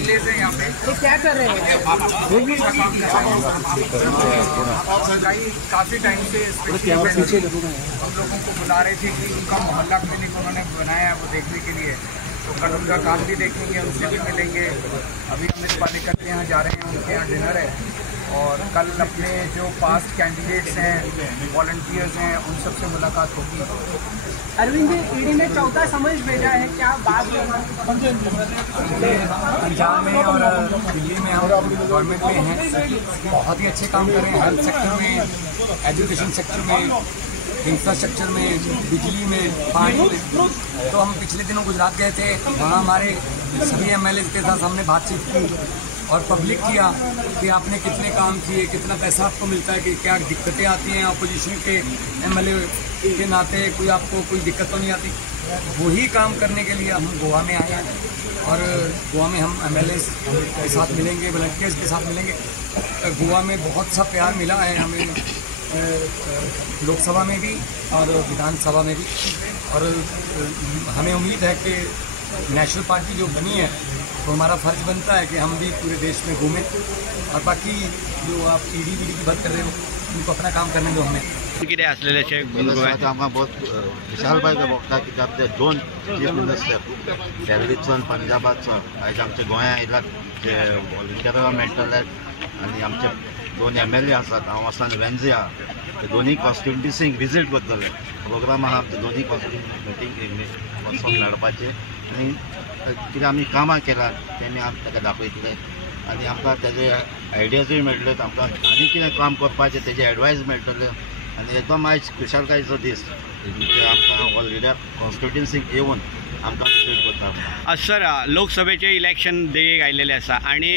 MLAs हैं यहाँ पे, ये क्या कर रहे हैं? काफी टाइम से हम लोगों को बुला रहे थे कि उनका मोहल्ला क्लिनिक उन्होंने बनाया है वो देखने के लिए, तो कल उनका काम भी देखेंगे, उनसे भी मिलेंगे। अभी अमित पालेकर के यहाँ जा रहे हैं, उनके यहाँ डिनर है, और कल अपने जो पास्ट कैंडिडेट्स हैं, वॉलंटियर्स हैं, उन सबसे मुलाकात होगी। अरविंद जी, ईडी ने चौथा समझ भेजा है, क्या बात पंजाब में और दिल्ली में हम गवर्नमेंट में हैं, बहुत ही अच्छे काम कर रहे हैं, हेल्थ सेक्टर में, एजुकेशन सेक्टर में, इंफ्रास्ट्रक्चर में, बिजली में, पानी में। तो हम पिछले दिनों गुजरात गए थे, वहाँ हमारे सभी MLA के साथ हमने बातचीत की और पब्लिक किया कि आपने कितने काम किए, कितना पैसा आपको मिलता है, कि क्या दिक्कतें आती हैं अपोजिशन के MLA के नाते, कोई आपको कोई दिक्कत तो नहीं आती। वही काम करने के लिए हम गोवा में आए हैं और गोवा में हम MLA के साथ मिलेंगे, वॉलंटियर्स के साथ मिलेंगे। गोवा में बहुत सा प्यार मिला है हमें, लोकसभा में भी और विधानसभा में भी, और हमें उम्मीद है कि नेशनल पार्टी जो बनी है तो हमारा फर्ज बनता है कि हम भी पूरे देश में घूमें, और बाकी जो आप ईडी की बात कर रहे हो उनको अपना काम करने दो हमें। कितें आसलेलें अशें आमकां बहुत विशालबाई भोगता कित्याक ते दोन चीफ मिनिस्टर दिल्लीचो पंजाबाचो आयज आमच्या गोंयांत आयल्यात, ते वॉलंटियरां मेळटले, आनी आमचे दोन MLA आसात, हांव वचून वेन्झे आहा, ते दोनूय कॉन्स्टिट्युएन्सीक विजीट करतले। प्रोग्राम आहा आमचे दोनूय कॉन्स्टिट्युएन्सी मिटींग वचून लडपाचे, आनी कितें आमी कामां केलां तेमी आमी ताका दाखयतले, आनी आमकां तेजे आयडियाजूय मेळटले, आमकां आनी कितें काम करपाचें तेजे एडवायस मेळटले, आनी एकदम आयज खुशालकायेचो दीस आमकां ऑलरेडी कॉन्स्टिट्युएन्सीक येवन आमकां विजीट करता। सर, लोकसभेचे इलेक्शन देगेक आयिल्लें आसा आनी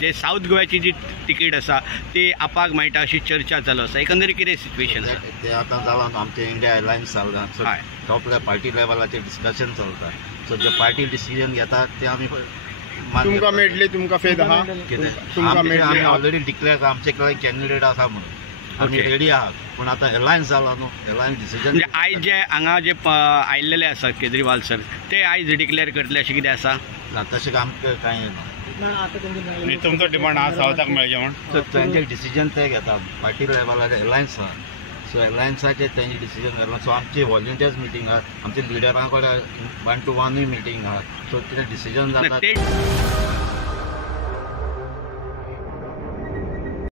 जे साऊथ गोव्याची जी तिकीट आसा ती आपाक मेळटा अशी चर्चा चालू आसा, एकंदरीत कितें सिच्युएशन आसा? ते आतां जालां आमचे इंडिया एअरलायन्स जालां, सो टॉप पार्टी लेवलाचेर डिस्कशन चलता, सो जे पार्टी डिसिजन घेता ते आमी तुमकां मेळटली, तुमकां फेद आहा? आमी ऑलरेडी डिक्लेअर आमचे कॅन्डिडेट आसा म्हणून आमी रेडी आहात, पूण आतां एअरलायन्स जाला न्हू, एअरलायन्स डिसिजन म्हणजे आयज जे हांगा जे आयिल्लेले आसा केजरीवाल सर, ते आयज डिक्लेअर करतले अशें कितें आसा? तशें आमकां कांय ना। तुमचो डिमांड आहा सावथाक मेळचें म्हण? सो तेंचे डिसिजन ते घेता, पार्टी लेवलाचेर एअरलायन्स आहा, सो एअरलायन्साचेर तेंचे डिसिजन घेतला। सो आमची वॉलंटियर्स मिटींग आहा, आमच्या लिडरां कडेन 1-to-1 मिटींग आहा, सो कितें डिसिजन जाता